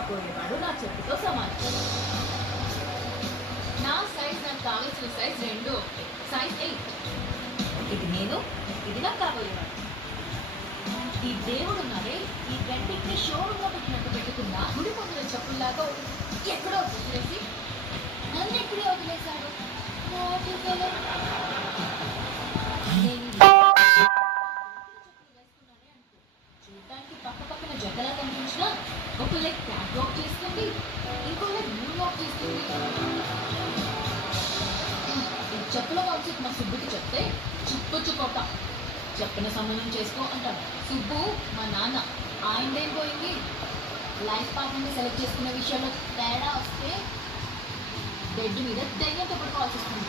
కాబోయేవాడు నా చెప్పుతో సమానం. నా సైజ్ నాకు కావాల్సిన సైజ్ రెండు ఒకటే, సైజ్ 8. ఇది నేను, ఇది నాకు కాబోయేవాడు. ఈ దేవుడు ఉన్నాడే, ఈ రెండింటిని షోరూంలో పెట్టినట్టు పెట్టుకున్నా గుడి పొందిన చెప్పుల్లాగా ఎక్కడో వదిలేసి నన్ను ఎక్కడే వదిలేశాడు. నేను చూడటానికి పక్క పక్కన జగలా కనిపించినా ఒక లెగ్ క్యాట్ వాక్ చేస్తుంది, ఇంకో లెగ్ మూన్ వాక్ చేస్తుంది. ఈ చెప్పుల కాన్సెప్ట్ మా సుబ్బుకి చెప్తే చిప్పుచ్చుకోట చెప్పిన సంబంధం చేసుకో అంటాడు. సుబ్బు మా నాన్న, ఆయనదేం పోయింది. లైఫ్ పార్ట్నర్ని సెలెక్ట్ చేసుకునే విషయంలో తేడా వస్తే బెడ్ మీద దెయ్యంతో పడుకోవాల్సి వస్తుంది.